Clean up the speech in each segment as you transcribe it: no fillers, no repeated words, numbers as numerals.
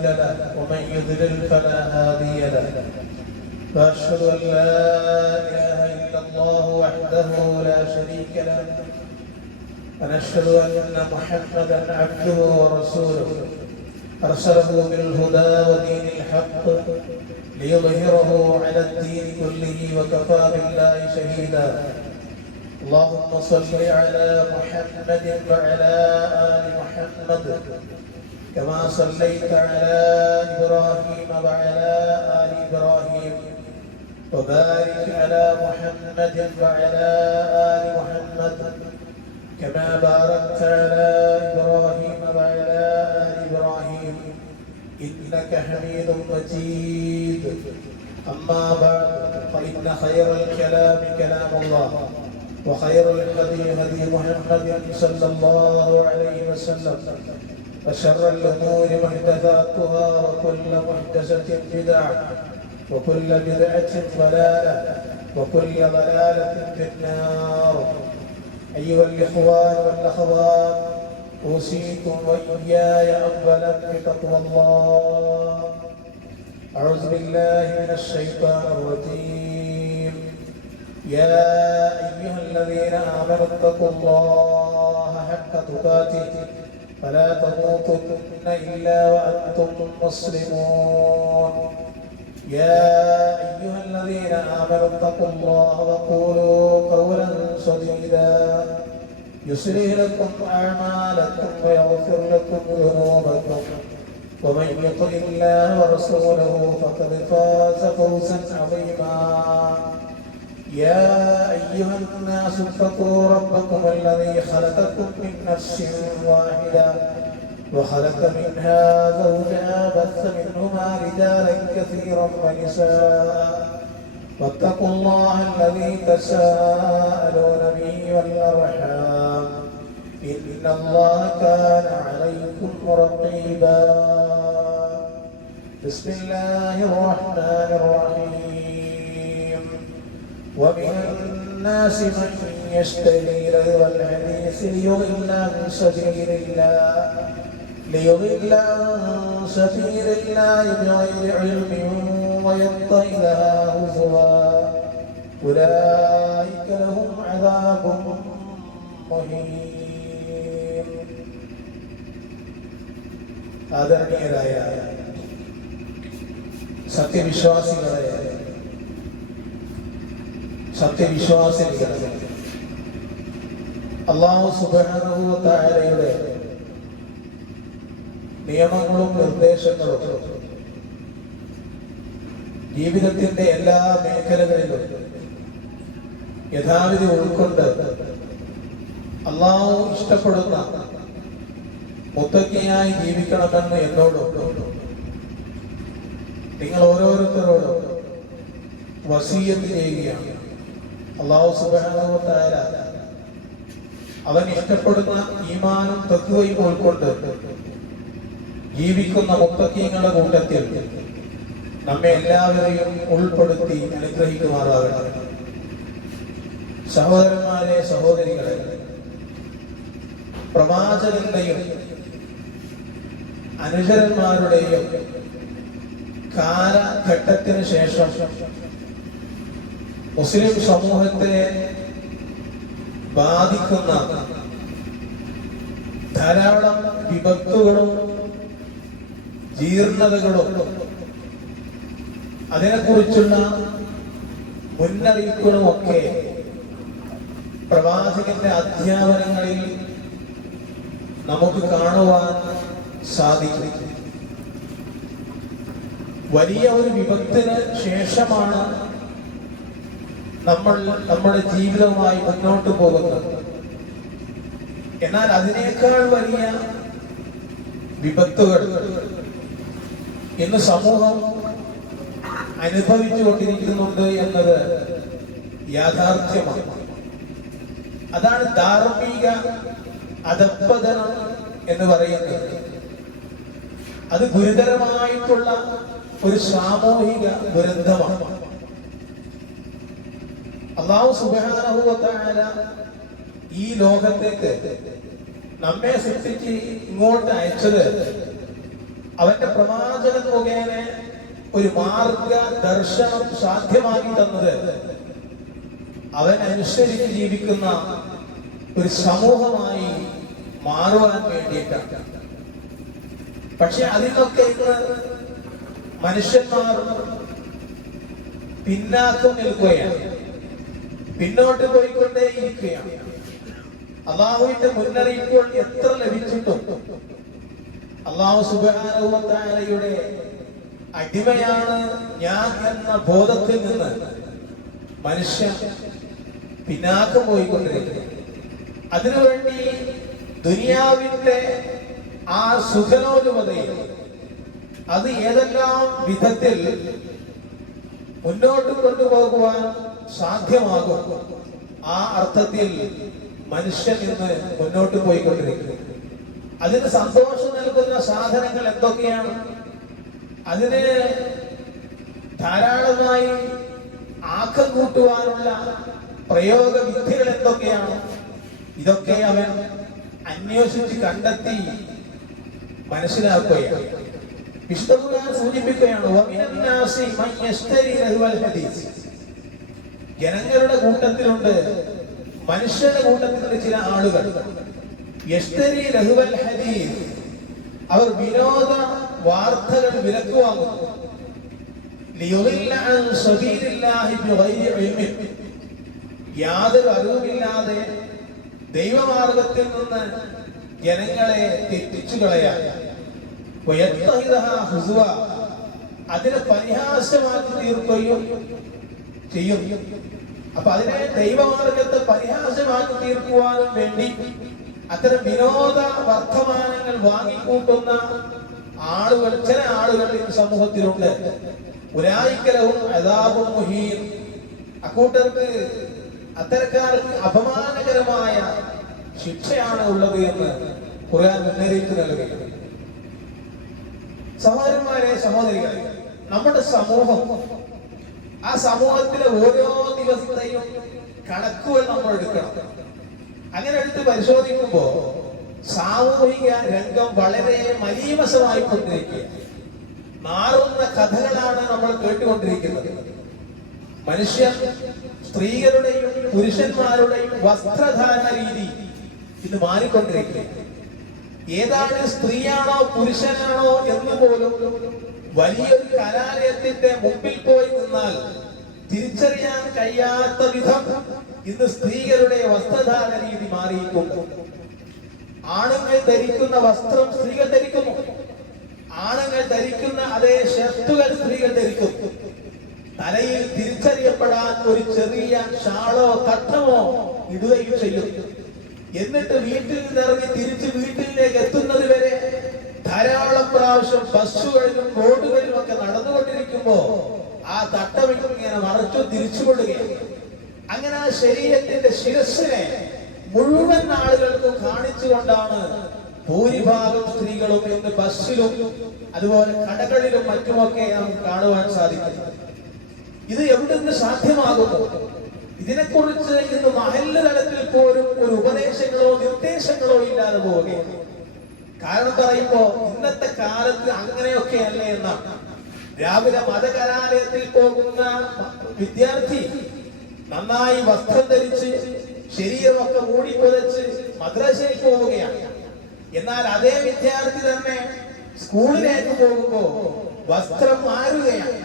ومن يضلل فلا هادي له واشهد ان لا اله الا الله وحده لا شريك له ونشهد ان محمدا عبده ورسوله ارسله بالهدى ودين الحق ليظهره على الدين كله وكفى بالله شهيدا. اللهم صل على محمد وعلى ال محمد كما صليت على إبراهيم وعلى آل إبراهيم وبارك على محمد وعلى آل محمد كما باركت على إبراهيم وعلى آل إبراهيم إنك حميد مجيد. أما بعد فإن خير الكلام كلام الله وخير الهدي هدي محمد صلى الله عليه وسلم وشر الأمور محدثاتها وكل محدثة بدعة وكل بدعة ضلالة وكل ضلالة في النار. أيها الإخوان والأخوات أوصيكم وإياي أولا بتقوى الله. أعوذ بالله من الشيطان الرجيم. يا أيها الذين آمنوا اتقوا الله حق تقاته فلا تموتن إلا وأنتم مسلمون. يا أيها الذين آمنوا اتقوا الله وقولوا قولا سديدا يصلح لكم أعمالكم ويغفر لكم ذنوبكم ومن يطع الله ورسوله فقد فاز فوزا عظيما. يا أيها الناس اتقوا ربكم الذي خلقكم من نفس واحدة وخلق منها زوجها بث منهما رجالا كثيرا ونساء واتقوا الله الذي تساءلون به والأرحام إن الله كان عليكم رقيبا. بسم الله الرحمن الرحيم. ومن الناس من يشتري لهو الحديث ليضل عن سبيل الله بغير علم ويتخذها هزوا أولئك لهم عذاب مهين. ആദരണീയരായ സത്യവിശ്വാസികളെ അല്ലാഹു സുബ്ഹാനഹു വ തആലയുടെ നിയമങ്ങളും നിർദ്ദേശങ്ങളും ജീവിതത്തിന്റെ എല്ലാ മേഖലകളിലും യഥാവിധി ഉൾക്കൊണ്ട് അല്ലാഹു ഇഷ്ടപ്പെടുന്ന മുത്തഖിയായി ജീവിക്കണമെന്ന് എന്നോടും നിങ്ങൾ ഓരോരുത്തരോടും വസിയ്യത്ത് ചെയ്യുകയാണ്. അല്ലാഹു സുബ്ഹാനഹു വ തആല അവൻ ഇഷ്ടപ്പെടുന്ന ഈമാനും തഖ്വയും ഉൾക്കൊണ്ട് ജീവിക്കുന്ന മുത്തഖീങ്ങളുടെ കൂട്ടത്തിൽ നമ്മെ എല്ലാവരെയും ഉൾപ്പെടുത്തി അനുഗ്രഹിക്കുമാറാകട്ടെ. സഹോദരന്മാരെ, സഹോദരികളെ, പ്രവാചകന്റെയും അനുചരന്മാരുടെയും കാലഘട്ടത്തിന് ശേഷം മുസ്ലിം സമൂഹത്തെ ബാധിക്കുന്ന ധാരാളം വിപത്തുകളും ജീർണതകളും അതിനെക്കുറിച്ചുള്ള മുന്നറിയിപ്പുകളുമൊക്കെ പ്രവാചകന്റെ അധ്യാപനങ്ങളിൽ നമുക്ക് കാണുവാൻ സാധിക്കും. വലിയ ഒരു വിപത്തിന് ശേഷമാണ് നമ്മൾ നമ്മുടെ ജീവിതവുമായി മുന്നോട്ട് പോകുന്നത്. എന്നാൽ അതിനേക്കാൾ വലിയ വിപത്തുകൾ ഇന്ന് സമൂഹം അനുഭവിച്ചുകൊണ്ടിരിക്കുന്നുണ്ട് എന്നത് യാഥാർത്ഥ്യമാണ്. അതാണ് ധാർമ്മിക അധപ്പതനം എന്ന് പറയുന്നത്. അത് ഗുരുതരമായിട്ടുള്ള ഒരു സാമൂഹിക ദുരന്തമാണ്. അല്ലാഹു സുബ്ഹാനഹു വ തആല ഈ ലോകത്തേക്ക് നമ്മെ സൃഷ്ടിച്ച് ഇങ്ങോട്ട് അയച്ചത് അവന്റെ പ്രവാചകൻ മുഖേന ഒരു മാർഗ ദർശനം സാധ്യമാക്കി തന്നത് അവൻ അനുസരിച്ച് ജീവിക്കുന്ന ഒരു സമൂഹമായി മാറുവാൻ വേണ്ടിയിട്ടാണ്. പക്ഷെ അതിനൊക്കെ ഇന്ന് മനുഷ്യന്മാർ പിന്നാക്കം നിൽക്കുകയാണ്, പിന്നോട്ട് പോയിക്കൊണ്ടേയിരിക്കുകയാണ്. അള്ളാഹുവിന്റെ മുന്നറിയിപ്പുകൾ എത്ര ലഭിച്ചിട്ടും അള്ളാഹു സുബ്ഹാനഹു വ തആലയുടെ അടിമയാണ് ഞാൻ എന്ന ബോധത്തിൽ നിന്ന് മനുഷ്യൻ പിന്നാക്കം പോയിക്കൊണ്ടിരിക്കുന്നു. അതിനുവേണ്ടി ദുനിയാവിന്റെ ആ സുഖലോലുപതയിൽ അത് ഏതെല്ലാം വിധത്തിൽ മുന്നോട്ട് കൊണ്ടുപോകുവാൻ സാധ്യമാകും, ആ അർത്ഥത്തിൽ മനുഷ്യൻ ഇന്ന് മുന്നോട്ട് പോയിക്കൊണ്ടിരിക്കുന്നു. അതിന് സന്തോഷം നൽകുന്ന സാധനങ്ങൾ എന്തൊക്കെയാണ്? അതിന് ധാരാളമായി ആക്കം കൂട്ടുവാനുള്ള പ്രയോഗ വിദ്യകൾ എന്തൊക്കെയാണ്? ഇതൊക്കെ അവൻ അന്വേഷിച്ച് കണ്ടെത്തി മനസ്സിലാക്കുകയാണ്. വിശുദ്ധ ഖുർആൻ സൂചിപ്പിക്കുകയാണ്, ജനങ്ങളുടെ കൂട്ടത്തിലുണ്ട്, മനുഷ്യരുടെ കൂട്ടത്തിലുള്ള ചില ആളുകൾ യശ്തരി ലഹുവൽ ഹദീസ്, അവർ വിനോദ വാർത്തകൾ വിലക്ക് വാങ്ങുന്നു. ലിയുദില്ല അൻ സബീലില്ലാഹി ബിഗൈരി ഇൽമിൻ, യാതൊരു അറിവുമില്ലാതെ ദൈവമാർഗത്തിൽ നിന്ന് ജനങ്ങളെ തെറ്റിച്ചു കളയാൻ. അതിനെ പരിഹാസമാക്കി തീർക്കുകയും ചെയ്യും. അപ്പൊ അതിനെ ദൈവമാർഗത്തെ പരിഹാസമാക്കി തീർക്കുവാനും വേണ്ടി അത്തരം വിനോദ വർത്തമാനങ്ങൾ വാങ്ങിക്കൂട്ടുന്ന ആളുകൾ, ചില ആളുകൾ ഈ സമൂഹത്തിലുണ്ട്. ഉലായിക്കലഹും അദാബും മുഹീൻ, അക്കൂട്ടർക്ക് അത്തരക്കാർക്ക് അപമാനകരമായ ശിക്ഷയാണ് ഉള്ളത് എന്ന് ഖുർആൻ മുന്നറിയിപ്പ് നൽകുകയാണ്. സഹോദരന്മാരെ, സഹോദരികളെ, നമ്മുടെ സമൂഹം, ആ സമൂഹത്തിലെ ഓരോ ദിവസത്തെയും കണക്കുകൾ നമ്മൾ എടുക്കണം. അങ്ങനെ എടുത്ത് പരിശോധിക്കുമ്പോ സാമൂഹിക രംഗം വളരെ മലീമസമായി കൊണ്ടിരിക്കുക. മാറുന്ന കഥകളാണ് നമ്മൾ കേട്ടുകൊണ്ടിരിക്കുന്നത്. മനുഷ്യൻ സ്ത്രീകളുടെയും പുരുഷന്മാരുടെയും വസ്ത്രധാരണ രീതി ഇന്ന് മാറിക്കൊണ്ടിരിക്കുക. ഏതാണ് സ്ത്രീയാണോ പുരുഷനാണോ എന്ന് പോലും വലിയൊരു കലാലയത്തിന്റെ മുമ്പിൽ പോയി നിന്നാൽ തിരിച്ചറിയാൻ കഴിയാത്ത വിധം ഇന്ന് സ്ത്രീകളുടെ വസ്ത്രധാരണ രീതി മാറിയിട്ടുണ്ട്. ആണുങ്ങൾ ധരിക്കുന്ന വസ്ത്രം സ്ത്രീകൾ ധരിക്കുന്നു, ആണുങ്ങൾ ധരിക്കുന്ന അതേ ഷർട്ടുകൾ സ്ത്രീകൾ ധരിക്കുന്നു. തലയിൽ തിരിച്ചറിയപ്പെടാൻ ഒരു ചെറിയ ഷാളോ തട്ടമോ ഇടുകയും ചെയ്യും. എന്നിട്ട് വീട്ടിൽ നിന്നിറങ്ങി തിരിച്ച് വീട്ടിലേക്ക് എത്തുന്നത് വരെ ധാരാളം പ്രാവശ്യം ബസ്സുകളിലും റോഡുകളിലും ഒക്കെ നടന്നുകൊണ്ടിരിക്കുമ്പോ ആ തട്ടമിട്ടും ഇങ്ങനെ മറച്ചു തിരിച്ചുകൊള്ളുകയാണ്. അങ്ങനെ ആ ശരീരത്തിന്റെ ശിരസ്സിനെ മുഴുവൻ ആളുകൾക്കും കാണിച്ചുകൊണ്ടാണ് ഭൂരിഭാഗം സ്ത്രീകളും ഇന്ന് ബസ്സിലും അതുപോലെ കടകളിലും മറ്റുമൊക്കെ നമുക്ക് കാണുവാൻ സാധിക്കുന്നത്. ഇത് എവിടുന്ന് സാധ്യമാകുന്നു? ഇതിനെക്കുറിച്ച് ഇന്ന് മഹല്ല് തലത്തിൽ പോലും ഒരു ഉപദേശങ്ങളോ നിർദ്ദേശങ്ങളോ ഇല്ലാതെ പോവുകയാണ്. കാരണം പറയുമ്പോ ഇന്നത്തെ കാലത്ത് അങ്ങനെയൊക്കെയല്ലേ എന്നാണ്. രാവിലെ മതകലാലയത്തിൽ പോകുന്ന വിദ്യാർത്ഥി നന്നായി വസ്ത്രം ധരിച്ച് ശരീരമൊക്കെ മൂടിപ്പൊതച്ച് മദ്രസയിൽ പോവുകയാണ്. എന്നാൽ അതേ വിദ്യാർത്ഥി തന്നെ സ്കൂളിലേക്ക് പോകുമ്പോ വസ്ത്രം മാറുകയാണ്.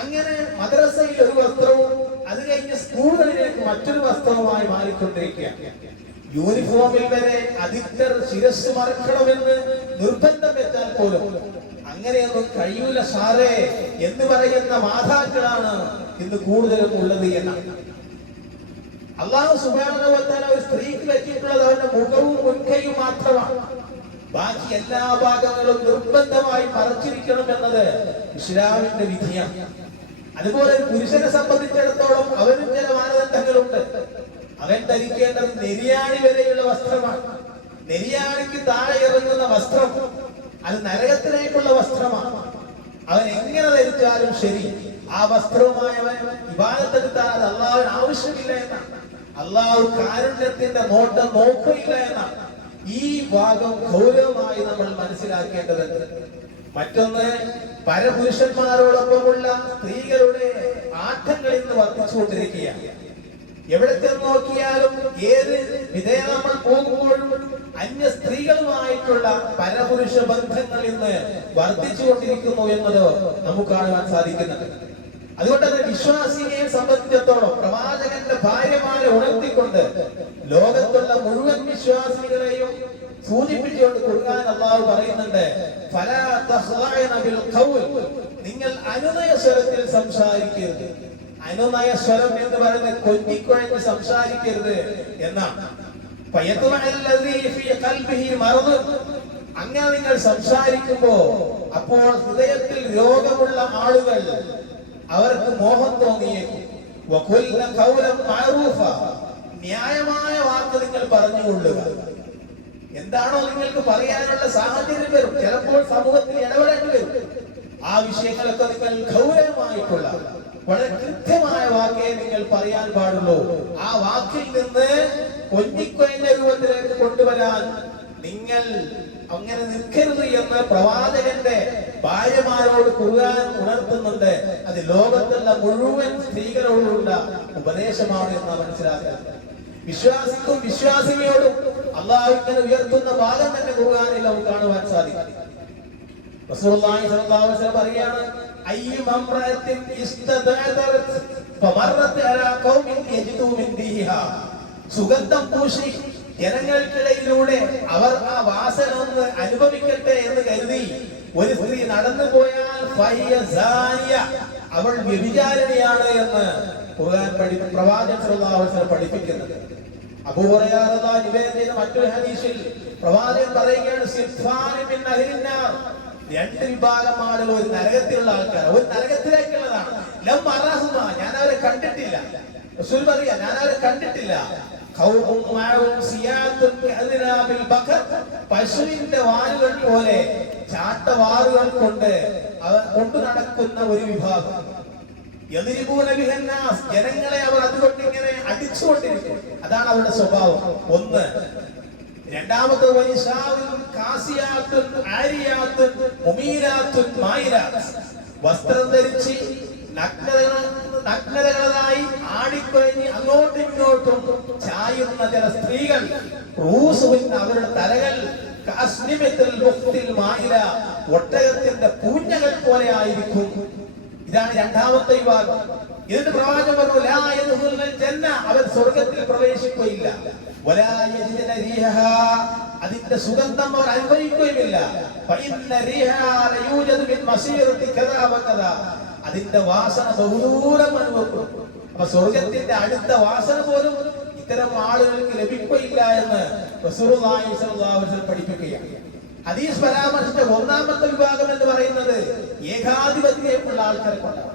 അങ്ങനെ മദ്രസയിൽ ഒരു വസ്ത്രവും അത് കഴിഞ്ഞ് സ്കൂളുകളിലേക്ക് മറ്റൊരു വസ്ത്രവുമായി മാറിക്കൊണ്ടിരിക്കുകയാണ്. യൂണിഫോമിൽ വരെ അതിർത്തർ ശിരസ് മറക്കണമെന്ന് നിർബന്ധം വെച്ചാൽ പോലും അങ്ങനെയൊന്നും കഴിയൂല സാറേ എന്ന് പറയുന്ന മാതാക്കളാണ് ഇന്ന് കൂടുതലും ഉള്ളത് എന്നാണ്. അല്ലാഹു സുബ്ഹാനഹു വ തആല ഒരു സ്ത്രീക്ക് വെച്ചിട്ടുള്ളത് അവന്റെ മുഖവും മുൻകൈയും മാത്രമാണ്. ബാക്കി എല്ലാ ഭാഗങ്ങളും നിർബന്ധമായി മറച്ചിരിക്കണം എന്നത് ഇസ്ലാമിന്റെ വിധിയാണ്. അതുപോലെ പുരുഷനെ സംബന്ധിച്ചിടത്തോളം അവനും ചില മാനദണ്ഡങ്ങളുണ്ട്. അവൻ ധരിക്കേണ്ടത് നെരിയാണി വരെയുള്ള വസ്ത്രമാണ്. നെരിയാണിക്ക് താഴെ ഇറങ്ങുന്ന വസ്ത്രം അത് നരകത്തിലേക്കുള്ള വസ്ത്രമാണ്. അവൻ എങ്ങനെ ധരിച്ചാലും ശരി, ആ വസ്ത്രവുമായി അവൻ ഇബാദത്തെടുത്താൽ അത് അള്ളാഹുവിന് ആവശ്യമില്ല എന്നാണ്. അള്ളാഹു കാരുണ്യത്തിന്റെ നോട്ടം നോക്കുകയില്ല എന്നാണ്. ഈ ഭാഗം ഗൗരവമായി നമ്മൾ മനസ്സിലാക്കേണ്ടതുണ്ട്. മറ്റൊന്ന് പരപുരുഷന്മാരോടൊപ്പമുള്ള സ്ത്രീകളുടെ ആട്ടങ്ങൾ ഇന്ന് വർദ്ധിച്ചുകൊണ്ടിരിക്കുകയാണ്. എവിടെ ചെന്ന് നോക്കിയാലും ഏത് വിധേയ നമ്മൾ പോകുമ്പോഴും അന്യ സ്ത്രീകളുമായിട്ടുള്ള പരപുരുഷ ബന്ധങ്ങൾ ഇന്ന് വർദ്ധിച്ചുകൊണ്ടിരിക്കുന്നു എന്നത് നമുക്ക് കാണുവാൻ സാധിക്കുന്നുണ്ട്. അതുകൊണ്ട് തന്നെ വിശ്വാസിയെ സംബന്ധിച്ചിടത്തോളം പ്രവാചകന്റെ ഭാര്യമാരെ ഉണർത്തിക്കൊണ്ട് ലോകത്തുള്ള മുഴുവൻ വിശ്വാസികളെയും സൂചിപ്പിച്ചുകൊണ്ട് ഖുർആൻ അല്ലാഹു പറയുന്നുണ്ട്, ഫലാ തഖ്ളഅന ബിൽ ഖൗൽ, നിങ്ങൾ അനുനയ സ്വരത്തിൽ സംസാരിക്കരുത്. അനുനയ സ്വരം എന്ന് പറയുന്നത് കൊഞ്ചിക്കൊഴഞ്ഞ് സംസാരിക്കരുത് എന്നാണ്. അങ്ങനെ നിങ്ങൾ സംസാരിക്കുമ്പോ അപ്പോൾ ഹൃദയത്തിൽ രോഗമുള്ള ആളുകൾ അവർക്ക് മോഹം തോന്നിയേക്കും. ന്യായമായ വാക്ക് നിങ്ങൾ പറഞ്ഞുകൊള്ളുക. എന്താണോ നിങ്ങൾക്ക് പറയാനുള്ള സാഹചര്യം വരും, ചിലപ്പോൾ സമൂഹത്തിൽ ഇടപെടേണ്ടി വരും. ആ വിഷയങ്ങളൊക്കെ നിങ്ങൾ ഗൗരവമായിട്ടുള്ള വളരെ കൃത്യമായ വാക്കേ നിങ്ങൾ പറയാൻ പാടുള്ളൂ. ആ വാക്കിൽ നിന്ന് കൊഞ്ചിക്കൊഴിഞ്ഞ രൂപത്തിലേക്ക് കൊണ്ടുവരാൻ നിങ്ങൾ അങ്ങനെ നിൽക്കരുത് എന്ന് പ്രവാചകന്റെ ഭാര്യമാരോട് ഖുർആൻ ഉണർത്തുന്നുണ്ട്. അത് ലോകത്തുള്ള മുഴുവൻ സ്ത്രീകളോടുള്ള ഉപദേശമാണ് എന്ന് മനസ്സിലാക്കുന്നത്. വിശ്വാസിക്കും വിശ്വാസിനിയോടും അള്ളാഹു ഇങ്ങനെ ഉയർത്തുന്ന ഭാഗം തന്നെ ഖുർആനിൽ നമുക്ക് കാണുവാൻ സാധിക്കും. റസൂലുള്ളാഹി സ്വല്ലല്ലാഹു അലൈഹി വസല്ലം പറയാണ്, അയ്യും അംറഅത്തിൻ ഇസ്തദഅതറത് ഫമറത് അലാ ഖൗമിൻ യജിദു മിൻ ദീഹാ, സുഗന്ധം പൂശി ജനങ്ങൾക്കിടയിലൂടെ അവർ ആ വാസന ഒന്ന് അനുഭവിക്കട്ടെ എന്ന് കരുതി ഒരു സ്ത്രീ നടന്നു പോയാൽ ഫഹിയ സാനിയ, അവൾ വ്യഭിചാരിണിയാണ് എന്ന് ഖുർആൻ പ്രവാചകൻ സല്ലല്ലാഹു അലൈഹി വസല്ലം പഠിപ്പിക്കുന്നത്. അബൂ ഹുറൈറ റളിയല്ലാഹു അൻഹു നിവേദനം ചെയ്ത മറ്റൊരു ഹദീസിൽ പ്രവാചകൻ പറയുകയാണ്, സിഫാനി മിൻ അഹ്ലിന്നാർ, രണ്ട് വിഭാഗം ആളുകൾ ഒരു നരകത്തിലുള്ള ആൾക്കാർ, ഒരു നരകത്തിലേക്കുള്ളതാണ്. ലം അറഹുമ, ഞാൻ അവരെ കണ്ടിട്ടില്ല. റസൂൽ പറയാ, ഞാൻ അവരെ കണ്ടിട്ടില്ല. പശുവിന്റെ വാലുകൾ പോലെ ചാട്ടവാറുകൾ കൊണ്ട് കൊണ്ടു നടക്കുന്ന ഒരു വിഭാഗം. ജനങ്ങളെ അവർ അതുകൊണ്ട് ഇങ്ങനെ അടിച്ചുകൊണ്ടിരിക്കും. അതാണ് അവരുടെ സ്വഭാവം. ഒന്ന്. രണ്ടാമത്തെ വസ്ത്രം ധരിച്ച് നഗ്നതകളായി ആടിക്കൊഴിഞ്ഞ് അങ്ങോട്ടും ഇങ്ങോട്ടും ചായുന്ന ചില സ്ത്രീകൾ. അവരുടെ തലകൾ ഒട്ടകത്തിന്റെ പൂഞ്ഞകൾ പോലെ ആയിരിക്കും. ഇതാണ് രണ്ടാമത്തെ വിഭാഗം. ഇതിന്റെ പ്രവാചകൻ പറഞ്ഞു, ലാ യദ്ഖുലുൽ ജന്ന, അവർ സ്വർഗ്ഗത്തിൽ പ്രവേശിക്കുകയില്ല. വലാ യജിദന റീഹഹാ, അതിന്റെ സുഗന്ധം അവർ അനുഭവിക്കുകയുമില്ല. ഫഇന്ന റീഹഹാ ലയൂജദു മിൻ മസീറത്തി കദാ വകദാ, അതിന്റെ വാസന ബഹുദൂരം അനുഭവപ്പെടും. അപ്പൊ സ്വർഗത്തിന്റെ അടുത്ത വാസന പോലും ഇത്തരം ആളുകൾക്ക് ലഭിക്കുകയില്ല എന്ന് റസൂലുള്ളാഹി സ്വല്ലല്ലാഹു അലൈഹി വസല്ലം പഠിപ്പിക്കുകയാണ്. ഹദീസ് പരാമർശിച്ച ഒന്നാമത്തെ വിഭാഗം എന്ന് പറയുന്നത് ഏകാധിപതിയുള്ള ആൾക്കാരെ കൊണ്ടാണ്.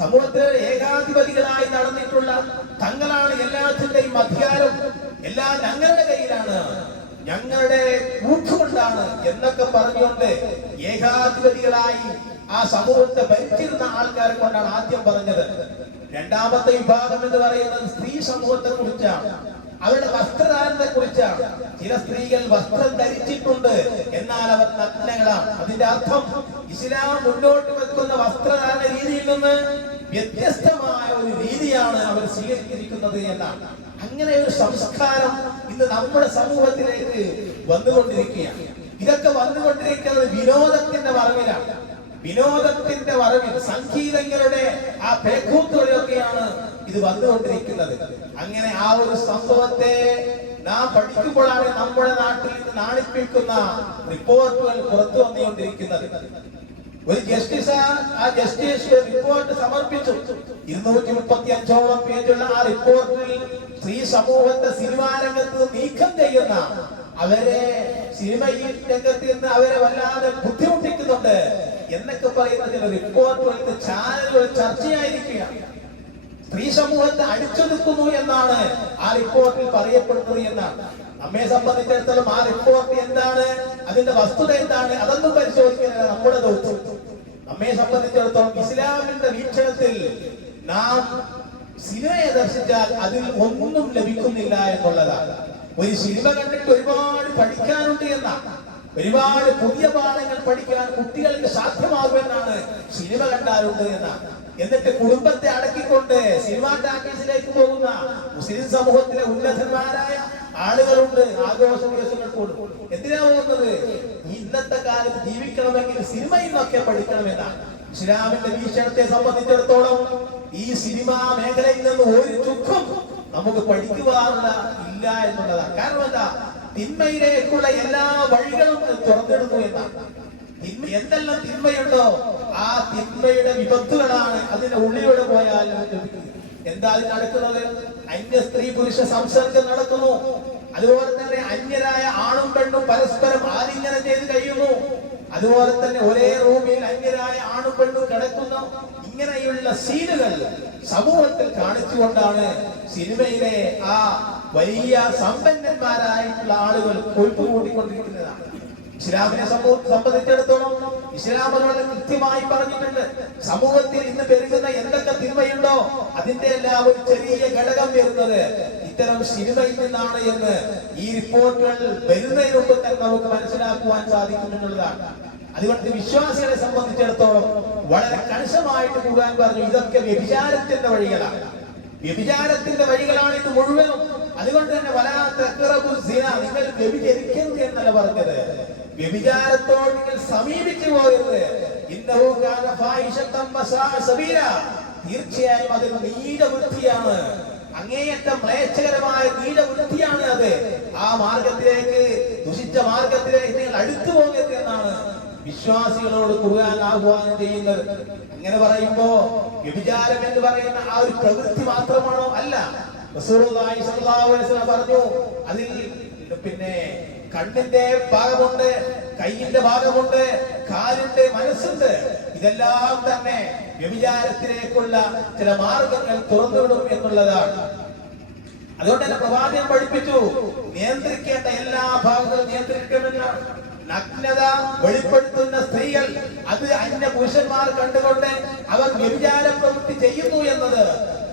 സമൂഹത്തിലെ ഏകാധിപതികളായി നടന്നിട്ടുള്ള, തങ്ങളാണ് എല്ലാത്തിന്റെയും അധികാരം, എല്ലാം ഞങ്ങളുടെ കയ്യിലാണ്, ഞങ്ങളുടെ കൂട്ടുകൊണ്ടാണ് എന്നൊക്കെ പറഞ്ഞുകൊണ്ട് ഏകാധിപതികളായി ആ സമൂഹത്തെ ഭരിച്ചിരുന്ന ആൾക്കാരെ കൊണ്ടാണ് ആദ്യം പറഞ്ഞത്. രണ്ടാമത്തെ വിഭാഗം എന്ന് പറയുന്നത് സ്ത്രീ സമൂഹത്തെ കുറിച്ചാണ്, അവരുടെ വസ്ത്രധാരണത്തെ കുറിച്ചാണ്. ചില സ്ത്രീകൾ വസ്ത്രം ധരിച്ചിട്ടുണ്ട്, എന്നാൽ അവർ നഗ്നകളാണ്. അതിന്റെ അർത്ഥം ഇസ്ലാം മുന്നോട്ട് വെക്കുന്ന വസ്ത്രധാരണ രീതിയിൽ നിന്ന് വ്യത്യസ്തമായ ഒരു രീതിയാണ് അവർ സ്വീകരിച്ചിരിക്കുന്നത് എന്നാണ്. അങ്ങനെ ഒരു സംസ്കാരം ഇന്ന് നമ്മുടെ സമൂഹത്തിലേക്ക് വന്നുകൊണ്ടിരിക്കുകയാണ്. ഇതൊക്കെ വന്നുകൊണ്ടിരിക്കുന്നത് വിനോദത്തിന്റെ മറവിലാണ്. വിനോദത്തിന്റെ വരവിൽ സംഗീതങ്ങളുടെ ആ പേക്കൂത്തുകളിലൊക്കെയാണ് ഇത് വന്നുകൊണ്ടിരിക്കുന്നത്. അങ്ങനെ ആ ഒരു സംഭവത്തെ നാം പഠിക്കുമ്പോഴാണ് നമ്മുടെ നാട്ടിൽ നിന്ന് നാണിപ്പിക്കുന്ന റിപ്പോർട്ടുകൾ പുറത്തു വന്നുകൊണ്ടിരിക്കുന്നത്. ഒരു ജസ്റ്റിസ് ആ ജസ്റ്റിസ് റിപ്പോർട്ട് സമർപ്പിച്ചു. 235ഓളം പേജുള്ള ആ റിപ്പോർട്ടിൽ സ്ത്രീ സമൂഹത്തെ സിനിമാ രംഗത്ത് നീക്കം ചെയ്യുന്ന, അവരെ സിനിമ രംഗത്ത് നിന്ന് അവരെ വല്ലാതെ ബുദ്ധിമുട്ടിക്കുന്നുണ്ട് എന്നൊക്കെ പറയുന്ന ചില റിപ്പോർട്ടുകൾ ചാനലുകൾ ചർച്ചയായിരിക്കുകയാണ്. സ്ത്രീ സമൂഹത്തെ അടിച്ചൊതുക്കുന്നു എന്നാണ് ആ റിപ്പോർട്ടിൽ പറയപ്പെടുന്നത് എന്നാണ്. നമ്മെ സംബന്ധിച്ചിടത്തോളം ആ റിപ്പോർട്ട് എന്താണ്, അതിന്റെ വസ്തുത എന്താണ്, അതൊന്നും പരിശോധിക്കാനാണ് നമ്മുടെ ദൗത്യം. നമ്മെ സംബന്ധിച്ചിടത്തോളം ഇസ്ലാമിന്റെ വീക്ഷണത്തിൽ നാം സിനിമയെ ദർശിച്ചാൽ അതിൽ ഒന്നും ലഭിക്കുന്നില്ല എന്നുള്ളതാണ്. ഒരു സിനിമ കണ്ടിട്ട് ഒരുപാട് പഠിക്കാനുണ്ട് എന്നാണ്. ഒരുപാട് പുതിയ പാഠങ്ങൾ പഠിക്കാൻ കുട്ടികൾക്ക് സാധ്യമാകുമെന്നാണ് സിനിമ കണ്ടാലുണ്ട് എന്നാണ്. എന്നിട്ട് കുടുംബത്തെ അടക്കിക്കൊണ്ട് സിനിമാ ടാക്കീസിലേക്ക് പോകുന്ന മുസ്ലിം സമൂഹത്തിലെ ഉന്നതന്മാരായ ആളുകളുണ്ട്. ആഘോഷ ദിവസങ്ങൾക്കൂട് എന്തിനാ പോകുന്നത്? ഇന്നത്തെ കാലത്ത് ജീവിക്കണമെങ്കിൽ സിനിമയിൽ നിന്നൊക്കെ പഠിക്കണമെന്നാണ്. ഇസ്ലാമിന്റെ വീക്ഷണത്തെ സംബന്ധിച്ചിടത്തോളം ഈ സിനിമാ മേഖലയിൽ നിന്ന് ഒരു ചുക്കും നമുക്ക് പഠിക്കുവാനുള്ള ഇല്ല എന്നുള്ളതാണ്. കാരണം എന്താ? തിന്മയിലേക്കുള്ള എല്ലാ വഴികളും തുറന്നിടുന്നു എന്നാണ്. എന്തെല്ലാം തിന്മയുണ്ടോ ആ തിന്മയുടെ വിപത്തുകളാണ് അതിന്റെ ഉള്ളിലൂടെ പോയാൽ ലഭിക്കുന്നത്. എന്താ അതിൽ നടക്കുന്നത്? അന്യ സ്ത്രീ പുരുഷ സംസർഗം നടക്കുന്നു. അതുപോലെ തന്നെ അന്യരായ ആണും പെണ്ണും പരസ്പരം ആലിംഗനം ചെയ്ത് കഴിയുന്നു. അതുപോലെ തന്നെ ഒരേ റൂമിൽ അന്യരായ ആണും പെണ്ണും കിടക്കുന്നു. ഇങ്ങനെയുള്ള സീനുകൾ സമൂഹത്തിൽ കാണിച്ചുകൊണ്ടാണ് സിനിമയിലെ ആ വലിയ സമ്പന്നന്മാരായിട്ടുള്ള ആളുകൾ കൊഴുപ്പ് കൂട്ടിക്കൊണ്ടിരിക്കുന്നതാണ്. ഇസ്ലാമിനെ സംബന്ധിച്ചിടത്തോളം ഇസ്ലാം വളരെ കൃത്യമായി പറഞ്ഞിട്ടുണ്ട്. സമൂഹത്തിൽ ഇന്ന് പെരുകുന്ന എന്തൊക്കെ തിന്മയുണ്ടോ അതിന്റെ എല്ലാം ഒരു ചെറിയ ഘടകം വരുന്നത് ഇത്തരം സിനിമയിൽ നിന്നാണ് എന്ന് ഈ റിപ്പോർട്ടുകൾ വരുന്നതിന് മുമ്പ് തന്നെ നമുക്ക് മനസ്സിലാക്കുവാൻ സാധിക്കും എന്നുള്ളതാണ്. അതുകൊണ്ട് വിശ്വാസികളെ സംബന്ധിച്ചിടത്തോളം വളരെ കണിശമായിട്ട് ഖുർആൻ പറഞ്ഞു ഇതൊക്കെ വ്യഭിചാരത്തിന്റെ വഴികളാണ്. വ്യഭിചാരത്തിന്റെ വഴികളാണ് ഇത് മുഴുവനും. അതുകൊണ്ട് തന്നെ നിങ്ങൾ വ്യഭിചരിക്കരുത് എന്നല്ല പറഞ്ഞത്, വ്യഭിചാരത്തോട് നിങ്ങൾ സമീപിച്ചു പോകരുത്. തീർച്ചയായും അത് നീചവൃത്തിയാണ്, അങ്ങേയറ്റം മ്ലേച്ഛകരമായ നീചവൃത്തിയാണ് അത്. ആ മാർഗത്തിലേക്ക്, ദുഷിച്ച മാർഗത്തിലേക്ക് നിങ്ങൾ അടുത്തു പോകരുത് എന്നാണ് വിശ്വാസികളോട് ഖുർആൻ ആഹ്വാനം ചെയ്യുന്നത്. അങ്ങനെ പറയുമ്പോ വ്യഭിചാരം എന്ന് പറയുന്ന ആ ഒരു പ്രവൃത്തി മാത്രമാണോ? അല്ല. റസൂലുള്ളാഹി സ്വല്ലല്ലാഹു അലൈഹി വസല്ലം പറഞ്ഞു അതിൽ പിന്നെ കണ്ണിന്റെ ഭാഗമുണ്ട്, കൈയിന്റെ ഭാഗമുണ്ട്, കാലിന്റെ മനസ്സുണ്ട്. ഇതെല്ലാം തന്നെ വ്യഭിചാരത്തിലേക്കുള്ള ചില മാർഗങ്ങൾ തുറന്നുവിടും എന്നുള്ളതാണ്. അതുകൊണ്ട് തന്നെ പ്രവാചകൻ പഠിപ്പിച്ചു നിയന്ത്രിക്കേണ്ട എല്ലാ ഭാഗങ്ങളും നിയന്ത്രിക്കണമെന്നാണ്. നഗ്നത വെളിപ്പെടുത്തുന്ന സ്ത്രീകൾ അത് അന്യ പുരുഷന്മാർ കണ്ടുകൊണ്ട് അവർ വ്യഭിചാര പ്രവൃത്തി ചെയ്യുന്നു എന്നത്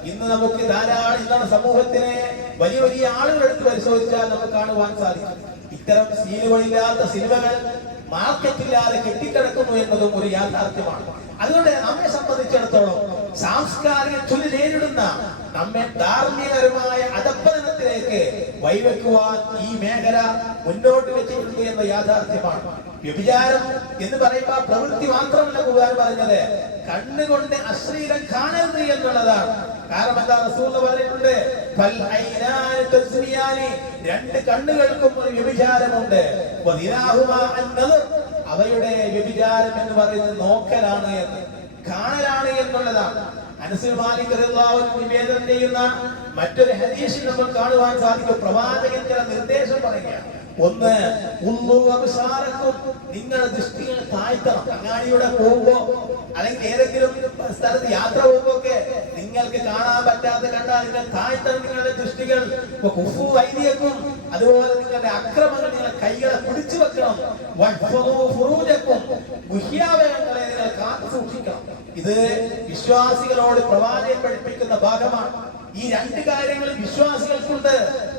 ഇന്ന് നമുക്ക് ധാരാളം ഇന്നാണ് സമൂഹത്തിനെ വലിയ വലിയ ആളുകൾ എടുത്ത് പരിശോധിച്ചാൽ നമുക്ക് കാണുവാൻ സാധിക്കും. ഇത്തരം സീനുകളില്ലാത്ത സിനിമകൾ മാർക്കറ്റില്ലാതെ കെട്ടിക്കിടക്കുന്നു എന്നതും ഒരു യാഥാർത്ഥ്യമാണ്. അതുകൊണ്ട് നമ്മെ സംബന്ധിച്ചിടത്തോളം സാംസ്കാരിക ചുഴി നേരിടുന്ന നമ്മെ ധാർമ്മികപരമായ അധപ്പതനത്തിലേക്ക് വഴിവെക്കുവാൻ ഈ മേഖല മുന്നോട്ട് വെച്ചിട്ടുണ്ട് എന്ന യാഥാർത്ഥ്യമാണ്. വ്യഭിചാരം എന്ന് പറയുമ്പോൾ പ്രവൃത്തി മാത്രമല്ല ഖുർആൻ പറഞ്ഞത്, കണ്ണുകൊണ്ട് അശ്ലീലം കാണരുത് എന്നുള്ളതാണ്. കാരണം എന്താ? റസൂൽ പറഞ്ഞിട്ടുണ്ട് രണ്ട് കണ്ണുകൾക്കും ഒരു വ്യഭിചാരമുണ്ട്. അവയുടെ വ്യഭിചാരം എന്ന് പറയുന്നത് നോക്കലാണ് എന്ന്, കാണലാണ് എന്നുള്ളതാണ്. അനസ് മാലിക് റളിയല്ലാഹു അൻഹു നിവേദനം ചെയ്യുന്ന മറ്റൊരു ഹദീസിൽ നമ്മൾ കാണുവാൻ സാധിക്കും. പ്രവാചകൻ ചില നിർദ്ദേശം പറയുകയാണ്. ഒന്ന്, നിങ്ങളുടെ ദൃഷ്ടികൾ താഴ്ത്തണം. അങ്ങാടിയുടെ പോകുമ്പോ അല്ലെങ്കിൽ ഏതെങ്കിലും സ്ഥലത്ത് യാത്ര പോകുമ്പോ നിങ്ങൾക്ക് കാണാൻ പറ്റാതെ കണ്ടാൽ നിങ്ങൾ താഴ്ത്തണം നിങ്ങളുടെ ദൃഷ്ടികൾ. വൈദ്യക്കും അതുപോലെ നിങ്ങളുടെ അക്രമങ്ങൾ നിങ്ങളുടെ കൈകളെ പിടിച്ചു വെക്കണം. ഗുഹ്യാവയവങ്ങളെ നിങ്ങൾ കാത്തു സൂക്ഷിക്കണം. ഇത് വിശ്വാസികളോട് പ്രവാചകൻ പഠിപ്പിക്കുന്ന ഭാഗമാണ്. ഈ രണ്ട് കാര്യങ്ങൾ വിശ്വാസികൾക്കുണ്ട്,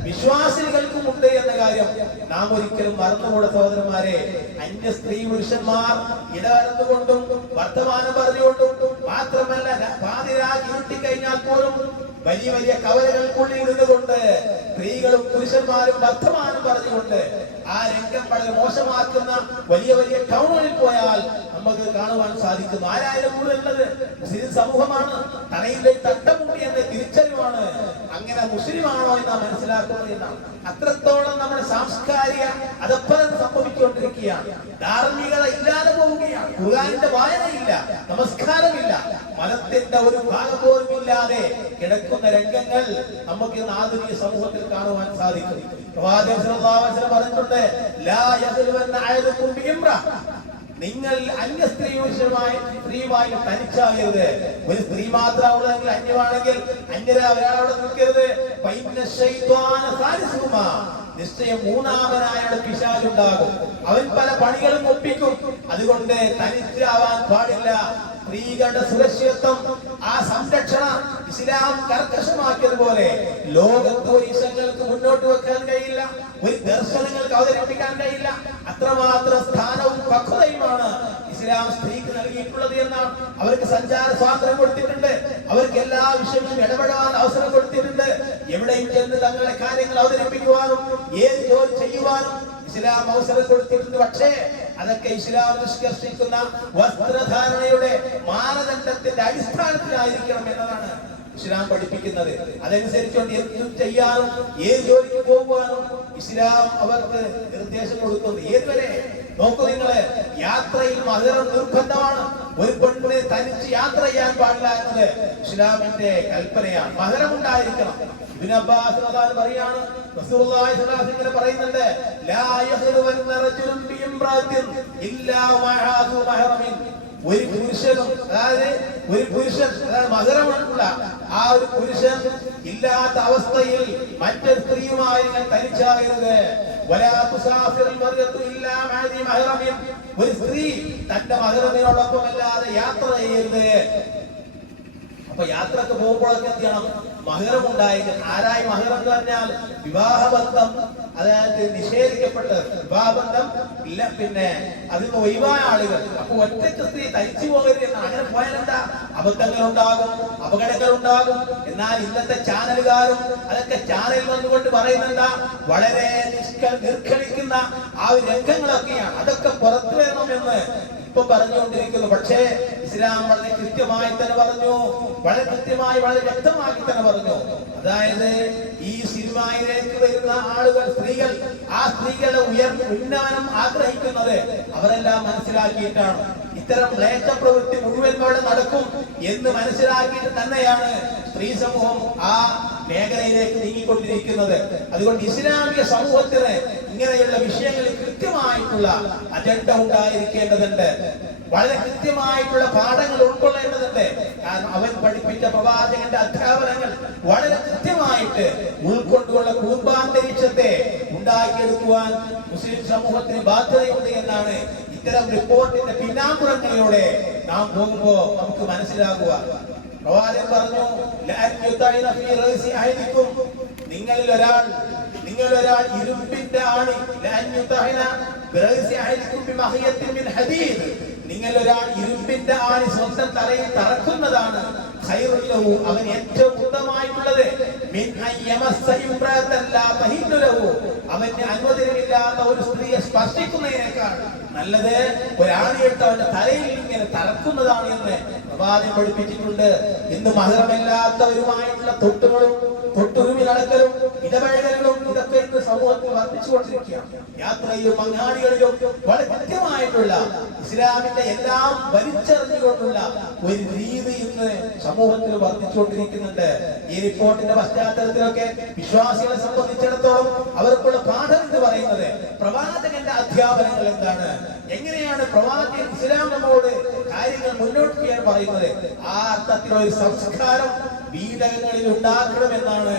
വിശ്വാസികൾക്കുമുണ്ട് എന്ന കാര്യം നാം ഒരിക്കലും മറന്നുകൂടെ സഹോദരന്മാരെ. അന്യ സ്ത്രീ പുരുഷന്മാർ ഇടകലർന്നുകൊണ്ടും വർത്തമാനം പറഞ്ഞുകൊണ്ടും മാത്രമല്ല പാതിരാക്കി ഇരുട്ടിക്കഴിഞ്ഞാൽ പോലും വലിയ വലിയ കവലകൾക്കുള്ളിൽ ഇരുന്നുകൊണ്ട് സ്ത്രീകളും പുരുഷന്മാരും വർത്തമാനം പറഞ്ഞുകൊണ്ട് ആ രംഗം വളരെ മോശമാക്കുന്ന വലിയ വലിയ ടൗണുകളിൽ പോയാൽ നമുക്ക് കാണുവാൻ സാധിക്കുന്നു. ആരായാലും കൂടെ ഉള്ളത് മുസ്ലിം സമൂഹമാണ്, തലയിലെ തട്ടമുണ്ടി എന്ന തിരിച്ചറിവാണ്. അങ്ങനെ മുസ്ലിമാണോ എന്ന് മനസ്സിലാക്കുന്നത് എന്നാണ്. അത്രത്തോളം നമ്മുടെ സാംസ്കാരിക അധപ്പതനം സംഭവിച്ചുകൊണ്ടിരിക്കുകയാണ്. ധാർമ്മികത ഇല്ലാതെ പോവുകയാണ്. ഖുർആനിന്റെ വായനയില്ല, നമസ്കാരമില്ല, മതത്തിന്റെ ഒരു ഭാഗം പോലും ഇല്ലാതെ കിടക്കുന്ന രംഗങ്ങൾ നമുക്ക് ഇന്ന് ആധുനിക സമൂഹത്തിൽ കാണുവാൻ സാധിക്കും. പ്രവാചകൻ സല്ലല്ലാഹു അലൈഹി വസല്ലം പറഞ്ഞിട്ടുണ്ട്, ലാ യഖ്ലുവന്ന അഹദുകും ബിഇംറ, നിങ്ങൾ അന്യ സ്ത്രീയുമായി തനിച്ചാകരുത്. ഒരു സ്ത്രീ മാത്രമുള്ളതെങ്കിൽ അന്യമാണെങ്കിൽ അന്യരാ ഒരാളവിടെ നിൽക്കരുത്. നിശ്ചയം മൂന്നാമനായ പിശാചുണ്ടാകും, അവൻ പല പണികളും ഒപ്പിക്കും. അതുകൊണ്ട് തനിച്ചാവാൻ പാടില്ല. സ്ത്രീകളുടെ സുരക്ഷിതത്വം, ആ സംരക്ഷണ ഇസ്ലാം കർക്കശമാക്കിയതുപോലെ ലോകത്ത് ഒരു ഇസങ്ങൾക്ക് മുന്നോട്ട് വെക്കാൻ കഴിയില്ല, ഒരു ദർശനങ്ങൾക്ക് അവതരിപ്പിക്കാൻ കഴിയില്ല. അത്രമാത്രം സ്ഥാനവും പക്വതയുമാണ് ഇസ്ലാം സ്ത്രീക്ക് നൽകിയിട്ടുള്ളത് എന്നാണ്. അവർക്ക് സഞ്ചാര സ്വാതന്ത്ര്യം കൊടുത്തിട്ടുണ്ട്, അവർക്ക് എല്ലാ വിഷയങ്ങളും ഇടപെടാൻ അവസരം കൊടുത്തിട്ടുണ്ട്. എവിടെയും ചെന്ന് തങ്ങളുടെ കാര്യങ്ങൾ അവതരിപ്പിക്കുവാനും ഏത് ജോലി ചെയ്യുവാനും ഇസ്ലാം അവസരം കൊടുത്തിട്ടുണ്ട്. പക്ഷേ അതൊക്കെ ഇസ്ലാം നിഷ്കർഷിക്കുന്ന വസ്ത്രധാരണയുടെ മാനദണ്ഡത്തിന്റെ അടിസ്ഥാനത്തിലായിരിക്കണം എന്നതാണ് ഇസ്ലാം പഠിപ്പിക്കുന്നത്. അതനുസരിച്ചുകൊണ്ട് എന്തും ചെയ്യാനും ഏത് ജോലിക്ക് പോകുവാനും ഇസ്ലാം അവർക്ക് നിർദ്ദേശം കൊടുക്കുന്നു. ഏതുവരെ നോക്കൂ നിങ്ങള്, യാത്രയിൽ മഹ്റം നിർബന്ധമാണ്. ഒരു പെണ്ണിനെ തനിച്ച് യാത്ര ചെയ്യാൻ പാടില്ല എന്നത് ഇസ്ലാമിന്റെ കൽപ്പനയാണ്. മഹ്റം ഉണ്ടായിരിക്കണം. ഇബ്നു അബ്ബാസ് റളിയല്ലാഹു പറയാണ്, റസൂലുള്ളാഹി സ്വല്ലല്ലാഹു അലൈഹി വസല്ലം പറയുന്നുണ്ട്, ലാ യഖ്ലുവന്ന റജുലുൻ ബിഇംറാത്തിൻ ഇല്ലാ വഅഹു മഹ്റമിൻ. ഒരു പുരുഷനും, അതായത് ഒരു പുരുഷൻ മഹ്റമുള്ള ആ ഒരു പുരുഷൻ ഇല്ലാത്ത അവസ്ഥയിൽ മറ്റൊരു സ്ത്രീയുമായി തനിച്ചാകരുത്. വലാ തുസാഫിറുൽ മർഅതു ഇല്ലാ മഅദി മഹ്റമിൻ. ഒരു സ്ത്രീ തന്റെ മഹ്റമിനോടൊപ്പം അല്ലാതെ യാത്ര ചെയ്യരുത്. അപ്പൊ യാത്രക്ക് പോകുമ്പോഴൊക്കെ എന്ത് ചെയ്യണം? മഹ്റം ഉണ്ടായിരിക്കും. ആരായി മഹ്റം എന്ന് പറഞ്ഞാൽ വിവാഹബന്ധം, അതായത് നിഷേധിക്കപ്പെട്ടത് വിവാഹബന്ധം ഇല്ല, പിന്നെ അതിന് ഒഴിവായ ആളുകൾ. അപ്പൊ ഒറ്റയ്ക്ക് സ്ത്രീ തനിച്ചു പോകരുത് എന്ന്. അങ്ങനെ പോയാൽ എന്താ? അബദ്ധങ്ങൾ ഉണ്ടാകും, അപകടങ്ങൾ ഉണ്ടാകും. എന്നാൽ ഇന്നത്തെ ചാനലുകാരും അതൊക്കെ ചാനലിൽ വന്നുകൊണ്ട് പറയുന്നെന്താ? വളരെ നിർഖണിക്കുന്ന ആ രംഗങ്ങളൊക്കെയാണ്. അതൊക്കെ പുറത്തു വരണമെന്ന് ഇപ്പൊ പറഞ്ഞുകൊണ്ടിരിക്കുന്നു. പക്ഷേ ഇസ്ലാം വളരെ കൃത്യമായി തന്നെ പറഞ്ഞു, വളരെ കൃത്യമായി, വളരെ വ്യക്തമാക്കി തന്നെ പറഞ്ഞു. അതായത് ഈ സിനിമയിലേക്ക് വരുന്ന ആളുകൾ, സ്ത്രീകൾ, ആ സ്ത്രീകളുടെ ഉന്നമനം ആഗ്രഹിക്കുന്നത് അവരെല്ലാം മനസ്സിലാക്കിയിട്ടാണ്. ഇത്തരം മ്ലേച്ഛ പ്രവൃത്തി മുഴുവൻ അവിടെ നടക്കും എന്ന് മനസ്സിലാക്കിയിട്ട് തന്നെയാണ് സ്ത്രീ സമൂഹം ആ മേഖലയിലേക്ക് നീങ്ങിക്കൊണ്ടിരിക്കുന്നത്. അതുകൊണ്ട് ഇസ്ലാമിക സമൂഹത്തിന് ഇങ്ങനെയുള്ള വിഷയങ്ങളിൽ കൃത്യമായിട്ടുള്ള അജണ്ട ഉണ്ടായിരിക്കേണ്ടതുണ്ട്. വളരെ കൃത്യമായിട്ടുള്ള പാഠങ്ങൾ ഉൾക്കൊള്ളേണ്ടതുണ്ട്. കാരണം അവൻ പഠിപ്പിച്ച പ്രവാചകന്റെ അധ്യാപനങ്ങൾ വളരെ കൃത്യമായിട്ട് ഉൾക്കൊണ്ടുള്ള കുടുംബാന്തരീക്ഷത്തെ ഉണ്ടാക്കിയെടുക്കുവാൻ മുസ്ലിം സമൂഹത്തിന് ബാധ്യതയുണ്ട് എന്നാണ് ഇത്തരം റിപ്പോർട്ടിന്റെ പിന്നാമ്പുറങ്ങളിലൂടെ നാം പോകുമ്പോ നമുക്ക് മനസ്സിലാകുക. പ്രവാചകൻ പറഞ്ഞു, നിങ്ങളിൽ ഒരാൾ ഇരുമ്പിന്റെ ആണി, നിങ്ങൾ ഒരാൾ ഇരുമ്പിന്റെ ആണി സ്വന്തം തലയിൽ തറക്കുന്നതാണ് അവൻ ഏറ്റവും ഉത്തമമായിട്ടുള്ളത്. അവന് അനുവദനമില്ലാത്ത ഒരു സ്ത്രീയെ സ്പർശിക്കുന്നതിനേക്കാൾ നല്ലത് ഒരാണിയെടുത്ത് അവന്റെ തലയിൽ ഇങ്ങനെ തറക്കുന്നതാണ് എന്ന് പ്രവാചകൻ പഠിപ്പിച്ചിട്ടുണ്ട്. ഇന്ന് മഹ്റമില്ലാത്തവരുമായിട്ടുള്ള തൊട്ടുരുമി നടക്കലും ഇടപഴകലും ഇതൊക്കെ ഇന്ന് സമൂഹത്തിൽ വർദ്ധിച്ചുകൊണ്ടിരിക്കുകയാണ്. യാത്രയിലും അങ്ങാടികളിലും വളരെ കൃത്യമായിട്ടുള്ള ഇസ്ലാമിന്റെ എല്ലാം വലിച്ചെറിഞ്ഞുകൊണ്ടുള്ള ഒരു രീതി ഇന്ന് സമൂഹത്തിൽ വർദ്ധിച്ചുകൊണ്ടിരിക്കുന്നുണ്ട്. ഈ റിപ്പോർട്ടിന്റെ പശ്ചാത്തലത്തിലൊക്കെ വിശ്വാസികളെ സംബന്ധിച്ചിടത്തോളം അവർക്കുള്ള പാഠം എന്ന് പറയുന്നത് പ്രവാചകന്റെ അധ്യാപനങ്ങൾ എന്താണ്, എങ്ങനെയാണ് പ്രവാചകൻ ഇസ്ലാം നമ്മോട് കാര്യങ്ങൾ മുന്നോട്ട് ചെയ്യാൻ പറയുന്നത്, ആ അർത്ഥത്തിലുള്ള ഒരു സംസ്കാരം വീടകങ്ങളിൽ ഉണ്ടാക്കണമെന്നാണ്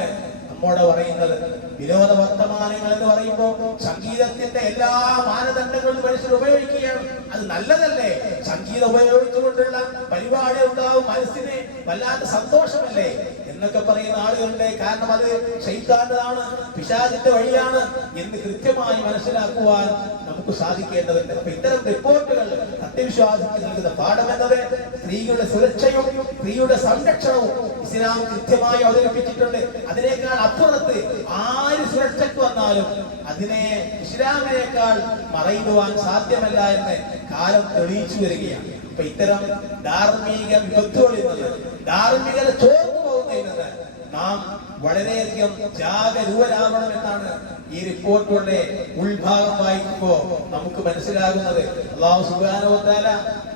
നമ്മോട് പറയുന്നത്. വിനോദ വർത്തമാനങ്ങൾ എന്ന് പറയുമ്പോൾ സംഗീതത്തിന്റെ എല്ലാ മാനദണ്ഡങ്ങളും മനുഷ്യർ ഉപയോഗിക്കുകയാണ്. അത് നല്ലതല്ലേ? സംഗീതം ഉപയോഗിച്ചുകൊണ്ടുള്ള പരിപാടി ഉണ്ടാവും, മനസ്സിന് വല്ലാത്ത സന്തോഷമല്ലേ എന്നൊക്കെ പറയുന്ന ആളുകളുണ്ട്. കാരണം അത് ശൈത്താന്റെതാണ്, പിശാചിന്റെ വഴിയാണ് എന്ന് കൃത്യമായി മനസ്സിലാക്കുവാൻ നമുക്ക് സാധിക്കേണ്ടതുണ്ട്. അപ്പൊ ഇത്തരം റിപ്പോർട്ടുകൾ സത്യവിശ്വാസിക്ക് നൽകുന്ന പാഠം എന്നത് സ്ത്രീകളുടെ സുരക്ഷയും സ്ത്രീയുടെ സംരക്ഷണവും ഇസ്ലാം കൃത്യമായി അവതരിപ്പിച്ചിട്ടുണ്ട്. അതിനേക്കാൾ അപ്പുറത്ത് ആര് സുരക്ഷയ്ക്ക് വന്നാലും അതിനെ ഇസ്ലാമിനേക്കാൾ മറയിടുവാൻ സാധ്യമല്ല എന്ന് കാലം തെളിയിച്ചു വരികയാണ്. അപ്പൊ ഇത്തരം ധാർമ്മിക വിപത്തുകളിൽ നിന്ന്, ധാർമ്മികത ചോർന്നു പോകുന്നതിൽ നാം വളരെയധികം ജാഗരൂകരാവണമെന്നാണ് ഈ റിപ്പോർട്ടുകളുടെ ഉൾഭാഗം വായിക്കുമ്പോ നമുക്ക് മനസ്സിലാകുന്നത്. അല്ലാഹു സുബ്ഹാനഹു വ തആല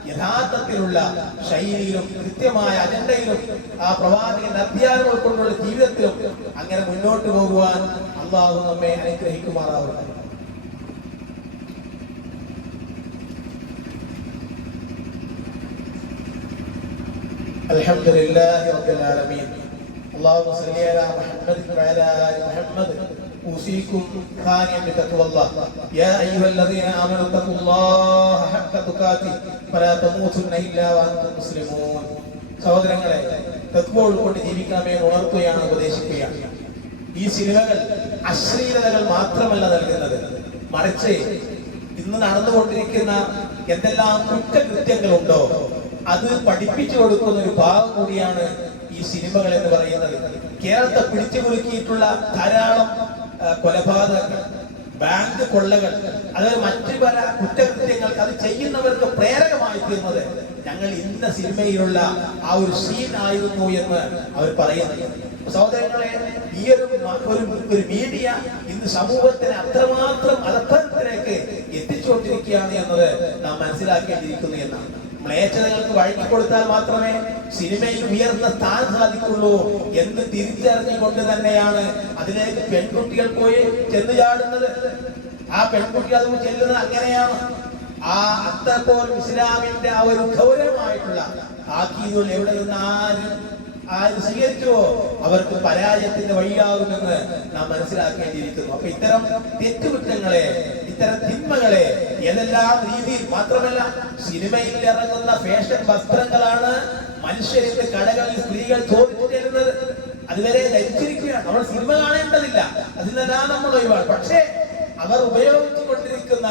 യഥാർത്ഥത്തിലുള്ള ശൈലിയിലും കൃത്യമായ അജണ്ടയിലും ആ പ്രവാചകന്റെ അധ്യാപനം ഉൾക്കൊണ്ടുള്ള ജീവിതത്തിലും അങ്ങനെ മുന്നോട്ട് പോകുവാൻ അല്ലാഹു നമ്മെ അനുഗ്രഹിക്കുമാറാവട്ടെ. അൽഹംദുലില്ലാഹി റബ്ബിൽ ആലമീൻ. اللهم صل على محمد وعلى ال محمد أوصيكم ثانيا بتقوى الله يا أيها الذين آمنوا اتقوا الله حق تقاته فلا تموتن إلا وأنتم مسلمون. സഹോദരങ്ങളെ, തഖ്വ ഉൾക്കൊണ്ട് ജീവിക്കണമെന്ന് ഉണർത്തുകയാണ്, ഉപദേശിക്കുകയാണ്. ഈ സിനിമകൾ അശ്ലീലതകൾ മാത്രമല്ല നൽകുന്നത്, മറിച്ച് ഇന്ന് നടന്നുകൊണ്ടിരിക്കുന്ന എന്തെല്ലാം കുറ്റകൃത്യങ്ങളുണ്ടോ അത് പഠിപ്പിച്ചു കൊടുക്കുന്ന ഒരു ഭാഗം കൂടിയാണ് ഈ സിനിമകൾ എന്ന് പറയുന്നത്. കേരളത്തെ പിടിച്ചു കുലുക്കിയിട്ടുള്ള ധാരാളം കൊലപാതകങ്ങൾ, ബാങ്ക് കൊള്ളകൾ, അതുപോലെ മറ്റു പല കുറ്റകൃത്യങ്ങൾക്ക് അത് ചെയ്യുന്നവർക്ക് പ്രേരകമായി തീർന്നത് ഞങ്ങൾ ഇന്ന സിനിമയിലുള്ള ആ ഒരു സീൻ ആയിരുന്നു എന്ന് അവർ പറയുന്നത്. സഹോദരങ്ങളെ, ഈ ഒരു മീഡിയ ഇന്ന് സമൂഹത്തിനെ അത്രമാത്രം അധപ്പതനത്തിലേക്ക് എത്തിച്ചുകൊണ്ടിരിക്കുകയാണ് എന്നത് നാം മനസ്സിലാക്കേണ്ടിയിരിക്കുന്നു എന്നാണ്. മ്ലേച്ഛതകൾക്ക് വഴങ്ങിക്കൊടുത്താൽ മാത്രമേ സിനിമയിൽ ഉയർന്ന സ്ഥാനം സാധിക്കുള്ളൂ എന്ന് തിരിച്ചറിഞ്ഞുകൊണ്ട് തന്നെയാണ് അതിലേക്ക് പെൺകുട്ടികൾ പോയി ചെന്ന് ചാടുന്നത്. ആ പെൺകുട്ടി അത് ചെല്ലുന്നത് അങ്ങനെയാണ്. ആ അത്രപോലും ഇസ്ലാമിന്റെ ആ ഒരു ഗൗരവമായിട്ടുള്ള താക്കീതുകൾ എവിടെ നിന്ന് ആര് സ്വീകരിച്ചുവോ അവർക്ക് പരാജയത്തിന്റെ വഴിയാകുമെന്ന് നാം മനസ്സിലാക്കേണ്ടിയിരിക്കുന്നു. അപ്പൊ ഇത്തരം തെറ്റുകുറ്റങ്ങളെ, ഇത്തരം തിന്മകളെ ഏതെല്ലാം രീതിയിൽ, മാത്രമല്ല സിനിമയിൽ ഇറങ്ങുന്ന ഫാഷൻ വസ്ത്രങ്ങളാണ് മനുഷ്യരുടെ കടകളിൽ സ്ത്രീകൾ ചോദിച്ചു തരുന്നത്. അതുവരെ ധരിച്ചിരിക്കുകയാണ്. നമ്മൾ സിനിമ കാണേണ്ടതില്ല, അതിൽ നിന്നാ നമ്മൾ ഒഴിവാണ്. പക്ഷേ അവർ ഉപയോഗിച്ചു കൊണ്ടിരിക്കുന്ന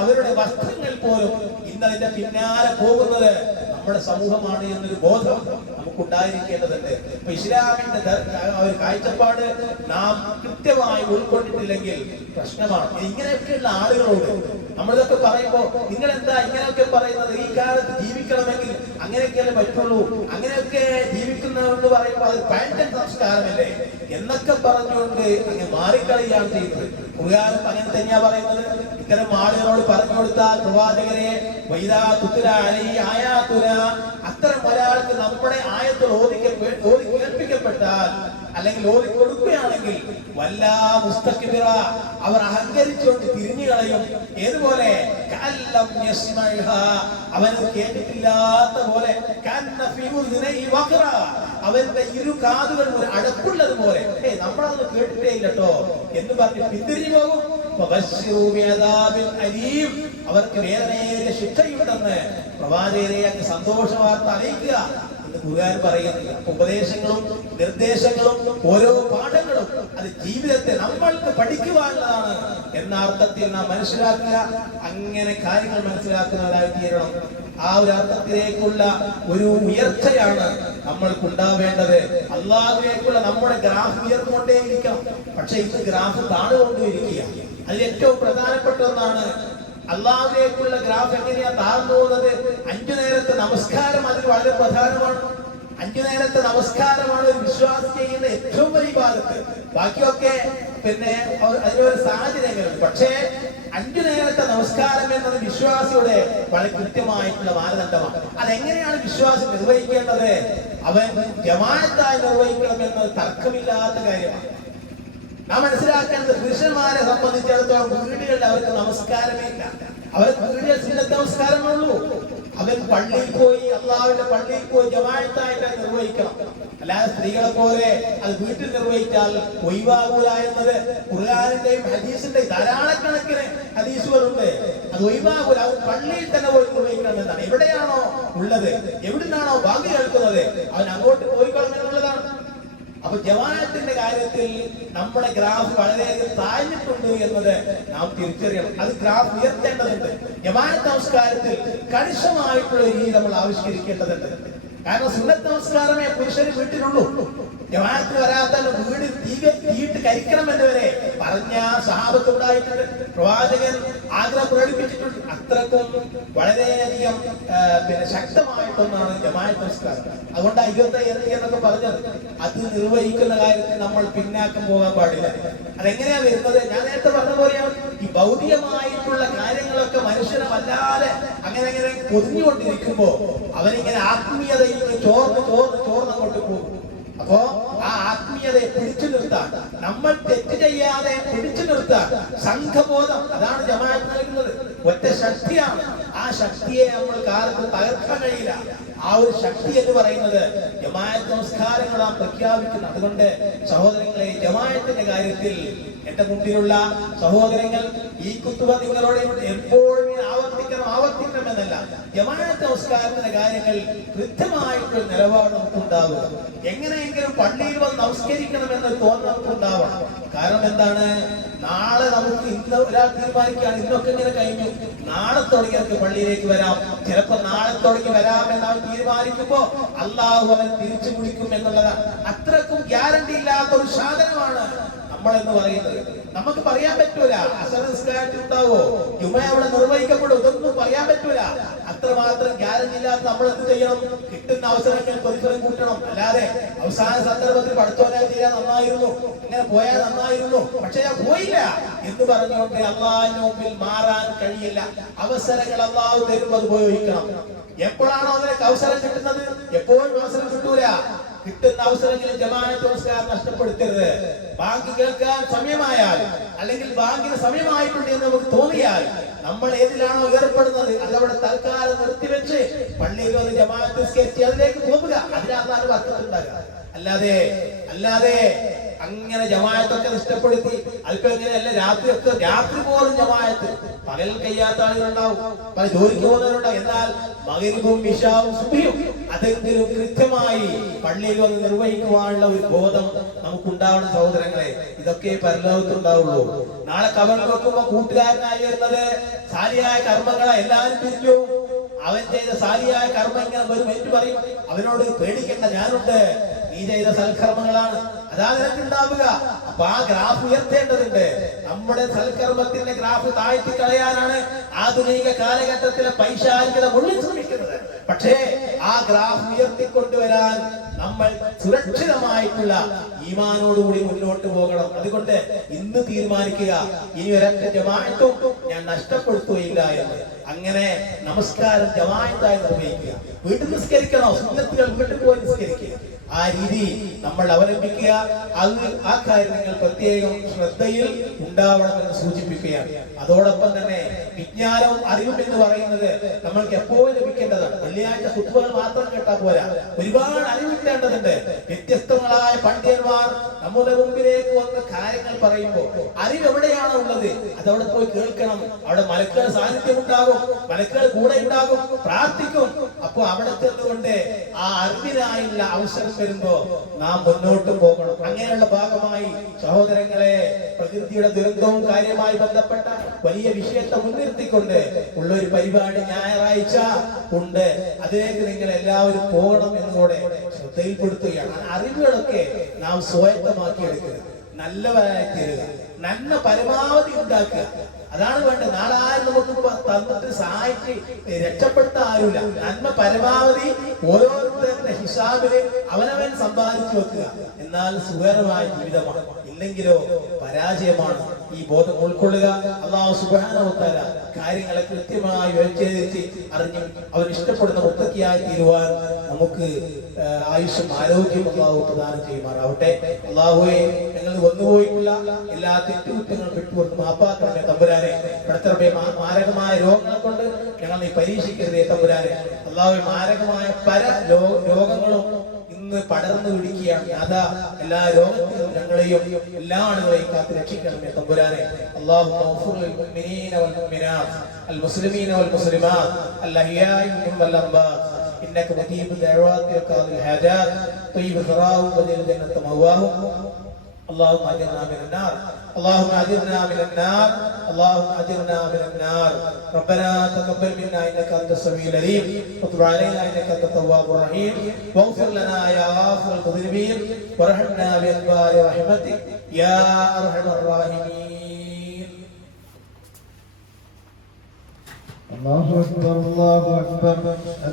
അവരുടെ വസ്ത്രങ്ങൾ പോലും ഇന്നതിന്റെ പിന്നാലെ പോകുന്നത് നമ്മുടെ സമൂഹമാണ് എന്നൊരു ബോധം നമുക്കുണ്ടായിരിക്കേണ്ടതുണ്ട്. അപ്പൊ ഇസ്ലാമിന്റെ ഒരു കാഴ്ചപ്പാട് നാം കൃത്യമായി ഉൾക്കൊണ്ടിട്ടില്ലെങ്കിൽ പ്രശ്നമാണ്. ഇങ്ങനെയൊക്കെയുള്ള ആളുകളോട് നമ്മളിതൊക്കെ പറയുമ്പോ നിങ്ങൾ എന്താ ഇങ്ങനെയൊക്കെ പറയുന്നത്, ഈ കാലത്ത് ജീവിക്കണമെങ്കിൽ അങ്ങനെയൊക്കെയല്ലേ പറ്റുള്ളൂ, അങ്ങനെയൊക്കെ ജീവിക്കുന്നവരെന്ന് പറയുമ്പോൾ അത് പാൻഡൻ സംസ്കാരമല്ലേ എന്നൊക്കെ പറഞ്ഞുകൊണ്ട് അങ്ങ് മാറിക്കളിയാണ് ചെയ്യുന്നത്. ഖുർആനും അങ്ങനെ തന്നെയാ പറയുന്നത്. ഇത്തരം ആളുകളോട് പറഞ്ഞു കൊടുത്താൽ പ്രവാചകരെ അത്തരം ഒരാൾക്ക് നമ്മുടെ ആയത്തുകൾ ഓതി കേൾപ്പിക്കപ്പെട്ടാൽ അല്ലെങ്കിൽ ഓതി കൊടുക്കുകയാണെങ്കിൽ വല്ലാ മുസ്തക്ബിറ, അവർ അഹങ്കരിച്ചുകൊണ്ട് തിരിഞ്ഞു കളയും. ഏതുപോലെ അവന് കേട്ടിട്ടില്ലാത്ത പോലെ, അവന്റെ ഇരു കാതുകൾ ഒരു അടപ്പുള്ളത് പോലെ, നമ്മളതൊന്നും കേട്ടിട്ടേ ഇല്ലട്ടോ എന്ന് പറഞ്ഞ് പിന്തിരിഞ്ഞു പോകും. അവർക്ക് വേദനയേറിയ ശിക്ഷയുണ്ടെന്ന് പ്രവാചകരെ അങ്ങ് സന്തോഷ വാർത്ത അറിയിക്കുക എന്ന് ഖുർആൻ പറയുന്നില്ല. ഉപദേശങ്ങളും നിർദ്ദേശങ്ങളും ഓരോ പാഠങ്ങളും അത് ജീവിതത്തെ നമ്മൾക്ക് പഠിക്കുവാനുള്ളതാണ് എന്ന അർത്ഥത്തിൽ നാം മനസ്സിലാക്കുക. അങ്ങനെ കാര്യങ്ങൾ മനസ്സിലാക്കുന്നവരായി തീരണം. ആ ഒരു അർത്ഥത്തിലേക്കുള്ള ഒരു ഉയർച്ചയാണ് നമ്മൾക്കുണ്ടാവേണ്ടത്. അള്ളാഹുവിലേക്കുള്ള നമ്മുടെ ഗ്രാഫ് ഉയർന്നുകൊണ്ടേയിരിക്കണം. പക്ഷെ ഇത് ഗ്രാഫ് താണുകൊണ്ടിരിക്കുക. അതിൽ ഏറ്റവും പ്രധാനപ്പെട്ട ഒന്നാണ് അള്ളാഹുവിലേക്കുള്ള ഗ്രാഫ് എങ്ങനെയാ താഴ്ന്നു പോകുന്നത്. 5 നേരത്തെ നമസ്കാരം അതിൽ വളരെ പ്രധാനമാണ്. 5 നേരത്തെ നമസ്കാരമാണ് ഒരു വിശ്വാസി ചെയ്യുന്ന ഏറ്റവും വലിയ ഇബാദത്ത്. ബാക്കിയൊക്കെ പിന്നെ അതിനൊരു സാഹചര്യങ്ങളുണ്ട്. പക്ഷേ 5 നേരത്തെ നമസ്കാരം എന്നത് വിശ്വാസിയുടെ വളരെ കൃത്യമായിട്ടുള്ള മാനദണ്ഡമാണ്. അതെങ്ങനെയാണ് വിശ്വാസി നിർവഹിക്കേണ്ടത്? അവൻ ജമാഅത്തായി നിർവഹിക്കണമെന്നത് തർക്കമില്ലാത്ത കാര്യമാണ്. നാം മനസ്സിലാക്കേണ്ടത് പുരുഷന്മാരെ സംബന്ധിച്ചിടത്തോളം വീടുകളിൽ അവർക്ക് നമസ്കാരമേ ഇല്ല. അവർക്ക് വീടുകളിൽ സുന്നത്ത് നമസ്കാരമേ ഉള്ളൂ. അവൻ പള്ളിയിൽ പോയി, അള്ളാഹുവിന്റെ പള്ളിയിൽ പോയി ജമാഅത്തായിട്ട് നിർവഹിക്കണം. അല്ലാതെ സ്ത്രീകളെ പോലെ അത് വീട്ടിൽ നിർവഹിച്ചാൽ ഒഴിവാകൂല എന്നത് ഖുർആനിന്റെയും ഹദീസിന്റെയും ധാരാളക്കണക്കിന് ഹദീസുകളുണ്ട്. അത് ഒഴിവാകൂല, അത് പള്ളിയിൽ തന്നെ പോയി നിർവഹിക്കണം എന്നാണ്. എവിടെയാണോ ഉള്ളത്, എവിടുന്നാണോ ബാങ്ക് കേൾക്കുന്നത്, അവൻ അങ്ങോട്ട് പോയി കളഞ്ഞുള്ളതാണ്. അപ്പൊ ജമാഅത്തിന്റെ കാര്യത്തിൽ നമ്മുടെ ഗ്രാഫ് വളരെയധികം താഴ്ന്നിട്ടുണ്ട് എന്നത് നാം തിരിച്ചറിയണം. അത് ഗ്രാഫ് ഉയർത്തേണ്ടതുണ്ട്. ജമാഅത്ത് നമസ്കാരത്തിൽ കണിശമായിട്ടുള്ള രീതി നമ്മൾ ആവിഷ്കരിക്കേണ്ടതുണ്ട്. കാരണം സുന്നത്ത് നമസ്കാരമേ പുരുഷന് വീട്ടിലുള്ളൂ. ജമാഅത്ത് വരാത്ത വീട് തീയിട്ട് കരിക്കണം എന്നവരെ പറഞ്ഞ സഹാബത്ത് ഉണ്ടായിട്ടുണ്ട്. പ്രവാചകൻ ആഗ്രഹം പ്രകടിപ്പിച്ചിട്ടുണ്ട്. അത്രക്കും വളരെയധികം ശക്തമായിട്ടൊന്നാണ് ജമാഅത്ത് നമസ്കാരം. അതുകൊണ്ട് 27 എന്നൊക്കെ പറഞ്ഞത് അത് നിർവഹിക്കുന്ന കാര്യത്തിൽ നമ്മൾ പിന്നാക്കം പോകാൻ പാടില്ല. അതെങ്ങനെയാ വരുന്നത്? ഞാൻ നേരത്തെ പറഞ്ഞ പോലെയാണ്. ഈ ഭൗതികമായിട്ടുള്ള കാര്യങ്ങളൊക്കെ മനുഷ്യനെ വല്ലാതെ അങ്ങനെ പൊതിഞ്ഞുകൊണ്ടിരിക്കുമ്പോ അവനിങ്ങനെ ആത്മീയതയിൽ ചോർന്നങ്ങോട്ട് പോകും. അപ്പോ ആ ആത്മീയതയെ പിടിച്ചു നിർത്താൻ, നമ്മൾ തെറ്റ് ചെയ്യാതെ പിടിച്ചു നിർത്താൻ സംഘബോധം, അതാണ് ജമാഅത്ത് നൽകുന്നത്. ഒറ്റ ശക്തിയാണ്. ആ ശക്തിയെ നമ്മൾ കാലത്ത് തകർക്കാൻ കഴിയില്ല. ആ ഒരു ശക്തി എന്ന് പറയുന്നത് ജമാഅത്ത് നമസ്കാരങ്ങളാണ് പ്രഖ്യാപിക്കുന്നത്. അതുകൊണ്ട് സഹോദരങ്ങളെ, ജമാഅത്തിന്റെ കാര്യത്തിൽ എന്റെ മുമ്പിലുള്ള സഹോദരങ്ങൾ, ഈ കുത്തുബ നിങ്ങളോട് എപ്പോഴും ആവർത്തിക്കണം എന്നല്ല, ജമാഅത്ത് നമസ്കാരത്തിന്റെ കാര്യങ്ങൾ കൃത്യമായിട്ടൊരു നിലപാട് നമുക്കുണ്ടാവുക. എങ്ങനെയെങ്കിലും പള്ളിയിൽ വന്ന് നമസ്കരിക്കണമെന്ന് തോന്നൽ നമുക്കുണ്ടാവണം. കാരണം എന്താണ്? നാളെ നമുക്ക് ഇന്ന് ഒരാൾ തീരുമാനിക്കുകയാണ്, ഇന്നൊക്കെ ഇങ്ങനെ കഴിഞ്ഞു, നാളെ തുടങ്ങി നമുക്ക് പള്ളിയിലേക്ക് വരാം, ചിലപ്പോ നാളെ തുടങ്ങി വരാമെന്ന് അവൻ തീരുമാനിക്കുമ്പോ അള്ളാഹു അവൻ തിരിച്ചു വിളിക്കും എന്നുള്ളതാണ്. അത്രക്കും ഗ്യാരണ്ടി ഇല്ലാത്ത ഒരു സാധനമാണ് നമ്മളെന്ന് പറയുന്നത്. നമുക്ക് പറയാൻ പറ്റൂല അസർ നിസ്കാരത്തിൽ ഉണ്ടാവോ, ജുമ അവിടെ നിർവഹിക്കപ്പെടും, ഇതൊന്നും പറയാൻ പറ്റൂല. അത്രമാത്രം ഗ്യാരണ്ടി ഇല്ലാത്ത നമ്മൾ എന്ത് ചെയ്യണം? കിട്ടുന്ന അവസരങ്ങൾ പ്രതിഫലം കൂട്ടണം. അല്ലാതെ അവസാന സന്ദർഭത്തിൽ പഠിച്ചോനായി തീരാൻ നന്നായിരുന്നു, ഇങ്ങനെ പോയാൽ നന്നായിരുന്നു, പക്ഷെ ഞാൻ പോയില്ല എന്ന് പറഞ്ഞുകൊണ്ട് അള്ളാഹിന്റെ മുമ്പിൽ മാറാൻ കഴിയില്ല. അവസരങ്ങൾ അള്ളാഹു തരുമ്പോൾ അത് ഉപയോഗിക്കണം. എപ്പോഴാണോ അതിനൊക്കെ അവസരം കിട്ടുന്നത്? എപ്പോഴും അവസരം കിട്ടൂല. കിട്ടുന്ന അവസരങ്ങളിൽ ജമാഅത്ത് നമസ്കാരം നഷ്ടപ്പെടുത്തരുത്. ബാങ്ക് കേൾക്കാൻ സമയമായാൽ, അല്ലെങ്കിൽ ബാങ്കിന് സമയമായിട്ടുണ്ട് എന്ന് നമുക്ക് തോന്നിയാൽ, നമ്മൾ ഏതിലാണോ ഏർപ്പെടുന്നത് അതവിടെ തൽക്കാലം നിർത്തിവെച്ച് പള്ളിയിൽ വന്ന് ജമാഅത്ത് നിസ്കരിച്ച് അതിലേക്ക് പോകുക. അതിനകത്താണ് വർക്കത്തുണ്ടാകുക. അല്ലാതെ അങ്ങനെ ജമാഅത്തൊക്കെ നഷ്ടപ്പെടുത്തി അല്പം ഇങ്ങനെയല്ല, രാത്രി പോലും ജമാഅത്ത്, പകൽ കഴിയാത്ത ആളുകളുണ്ടാവും, പല ജോലിക്ക് പോകുന്നവരുണ്ടാവും. എന്നാൽ മഗ്‌രിബും ഇശാവും സുബ്ഹിയും അതെങ്കിലും കൃത്യമായി പള്ളിയിൽ വന്ന് നിർവഹിക്കുവാനുള്ള ഒരു ബോധം നമുക്കുണ്ടാവണം സഹോദരങ്ങളെ. ഇതൊക്കെ പരലോകത്തുണ്ടാവുള്ളൂ. നാളെ കബറിൽ വെക്കുമ്പോ കൂട്ടുകാരനായി വരുന്നത് സാലിയായ കർമ്മങ്ങളെ എല്ലാവരും തിരിച്ചു. അവൻ ചെയ്ത സാലിയായ കർമ്മം ഇങ്ങനെ വരും, ഏറ്റു പറയും, അവനോട് പേടിക്കേണ്ട, ഞാനുണ്ട്, നീ ചെയ്ത സൽക്കർമ്മങ്ങളാണ്, അതാ നിനക്കുണ്ടാവുക. അപ്പൊ ആ ഗ്രാഫ് ഉയർത്തേണ്ടതുണ്ട്. നമ്മുടെ സൽക്കർമ്മത്തിന്റെ ഗ്രാഫ് താഴ്ത്തി കളയാനാണ് ആധുനിക കാലഘട്ടത്തിലെ പൈശാചികത മുഴുവൻ ശ്രമിക്കുന്നത്. പക്ഷേ ആ ഗ്രാഫ് ഉയർത്തിക്കൊണ്ടുവരാൻ നമ്മൾ സുരക്ഷിതമായിട്ടുള്ള ഈമാനോടുകൂടി മുന്നോട്ട് പോകണം. അതുകൊണ്ട് ഇന്ന് തീരുമാനിക്കുക, ഇനി ഒരൊറ്റ ജമാഅത്തും ഞാൻ നഷ്ടപ്പെടുത്തുകയില്ല എന്ന്. അങ്ങനെ നമസ്കാരം ജമാഅത്തായി നിർവഹിക്കുക. വീട്ടിൽ നിസ്കരിക്കണോ? സുന്നത്തുകൾ വീട്ടിൽ പോയി നിസ്കരിക്കുക. ആ രീതി നമ്മൾ അവലംബിക്കുക. ആ കാര്യങ്ങൾ പ്രത്യേകം ശ്രദ്ധയിൽ ഉണ്ടാവണമെന്ന് സൂചിപ്പിക്കുകയാണ്. അതോടൊപ്പം തന്നെ വിജ്ഞാനവും അറിവും എന്ന് പറയുന്നത് നമ്മൾക്ക് എപ്പോഴും ലഭിക്കേണ്ടതാണ്. വെള്ളിയാഴ്ച ഖുത്ബകൾ മാത്രം കേട്ടാൽ പോരാ, ഒരുപാട് അറിവ് കിട്ടേണ്ടതുണ്ട്. വ്യത്യസ്തങ്ങളായ പണ്ഡിതന്മാർ നമ്മുടെ മുമ്പിലേക്ക് വന്ന് കാര്യങ്ങൾ പറയുമ്പോൾ അറിവ് എവിടെയാണോ ഉള്ളത് അതവിടെ പോയി കേൾക്കണം. അവിടെ മലക്കുകളുടെ സാന്നിധ്യം ഉണ്ടാകും, മലക്കുകൾ കൂടെ ഉണ്ടാകും, പ്രാർത്ഥിക്കും. അപ്പൊ അവിടെ ചെന്നുകൊണ്ട് ആ അറിവിനായുള്ള അവസരം വരുമ്പോ നാം മുന്നോട്ട് പോകണം. അങ്ങനെയുള്ള ഭാഗമായി സഹോദരങ്ങളെ, പ്രകൃതിയുടെ ദുരന്തവും കാര്യമായി ബന്ധപ്പെട്ട വലിയ വിഷയത്തെ മുൻനിർത്തിക്കൊണ്ട് ഉള്ള ഒരു പരിപാടി ഞായറാഴ്ച ഉണ്ട്. അതിലേക്ക് നിങ്ങൾ എല്ലാവരും പോകണം എന്നുകൂടെ ശ്രദ്ധയിൽപ്പെടുത്തുകയാണ്. അറിവുകളൊക്കെ നാം സ്വായത്തമാക്കിയെടുക്കുക, നല്ലവരായി തീരുക, നന്മ പരമാവധി ഉണ്ടാക്കുക. അതാണ് വേണ്ടത്. നാളെ ആരും നമുക്ക് തന്നിട്ട് സഹായിച്ച് രക്ഷപ്പെടുത്താൻ ആരുമില്ല. നന്മ പരമാവധി ഓരോരുത്തരുടെ ഹിസാബില് അവനവൻ സമ്പാദിച്ചു വെക്കുക. എന്നാൽ സുഖകരമായ ജീവിതമാണ്. ഇല്ലെങ്കിലോ പരാജയമാണ്. ഈ ബോധം ഉൾക്കൊള്ളുക. അല്ലാഹു സുബ്ഹാനഹു വ തആല കാര്യങ്ങളെ കൃത്യമായി വിവേചിച്ച് അറിഞ്ഞ് അവൻ ഇഷ്ടപ്പെടുന്ന മുത്തക്കിയായി തീരുവാൻ നമുക്ക് ആയുഷ്യം ആരോഗ്യം അല്ലാഹു പ്രദാനം ചെയ്യുമാറാവട്ടെ. അല്ലാഹുവേ, ഞങ്ങൾ വന്നുപോയിട്ടുള്ള എല്ലാ തെറ്റുകുറ്റങ്ങളും വിട്ടുകൊടുത്ത് മാപ്പാക്കണമേ തമ്പുരാനെ. പടച്ചറബേ, മാരകമായ രോഗങ്ങളെ കൊണ്ട് ഞങ്ങൾ നീ പരീക്ഷിക്കരുതേ തമ്പുരാനെ. അല്ലാഹുവേ, മാരകമായ പല രോഗങ്ങളും ഇന്ന് പടർന്നു പിടിക്കുകയാണ്. അതാ എല്ലാ രോഗത്തിലും ഞങ്ങളെയും എല്ലാ ആളുകളെയും കാത്ത് രക്ഷിക്കണമേ തമ്പുരാനെ. അല്ലാഹുമ്മ ഗ്ഫിർ ലിൽ മുഅ്മിനീന വൽ മുഅ്മിനാത്ത് അൽ മുസ്ലിമീന വൽ മുസ്ലിമാത്ത് അൽ അഹ്യാഇ മിൻഹും വൽ അംവാത്ത് ഇന്നക മുജീബു ദഅവാതി വ ഖാദിൽ ഹാജാത്ത് طيب ثراهم وجل جنة مأواهم. اللهم اجرنا من النار، اللهم اجرنا من النار، اللهم اجرنا من النار. ربنا تقبل منا انك انت السميع العليم وتب علينا انك انت التواب الرحيم واغفر لنا يا غافر المذنبين وارحمنا بانوار رحمتك يا ارحم الراحمين. الله اكبر الله اكبر.